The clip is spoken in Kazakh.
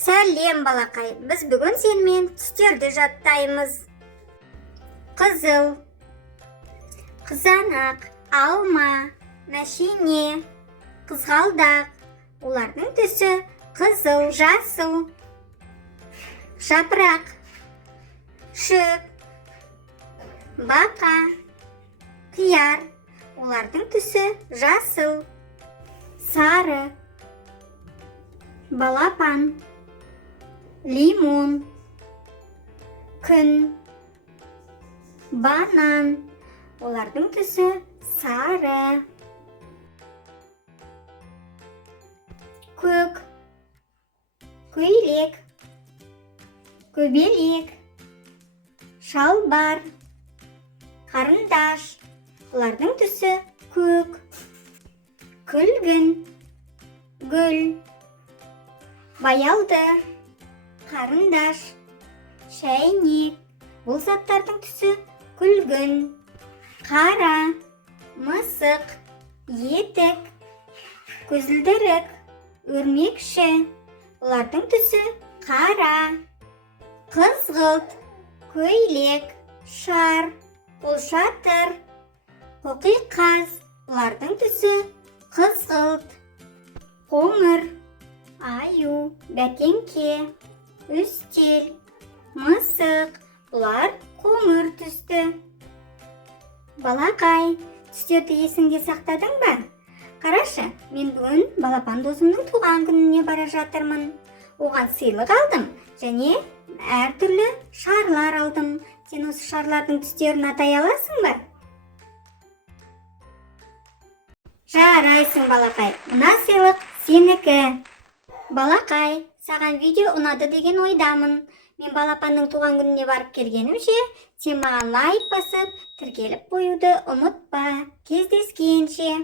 Сәлем балақай, біз бүгін сенімен түстерді жаттаймыз. Қызыл, қызанақ, алма, мәшине, қызғалдақ. Олардың түсі қызыл, жасыл. Жапырақ, шөп, бақа, қияр. Олардың түсі жасыл. Сары, балапан, лимон, күн, банан. Олардың түсі сары. Көк, көйлек, көбелек, шалбар, қарындаш. Олардың түсі көк. Күлгін, гүл, баялды, қарындаш, шәйнек. Бұл заттардың түсі күлгін. Қара, мысық, етік, көзілдірік, өрмекші. Олардың түсі қара. Қызғылт, көйлек, шар, қолшатыр, қоқиқаз. Олардың түсі қызғылт. Қоңыр, аю, бәтеңке, үстел, мысық. Бұлар қоңыр түсті. Балақай, түстерді есіңде сақтадың ба? Қарашы, мен бүгін балапан досымның туған күніне бара жатырмын. Оған сыйлық алдым және әртүрлі шарлар алдым. Сен осы шарлардың түстерін атай аласың ба? Жарайсың балақай, мына сыйлық сенікі. Балақай, саған видео ұнады деген ойдамын. Мен балапанның туған күніне барып келгенімше, сен маған лайк басып, тіркеліп қоюды ұмытпа. Кездескенше.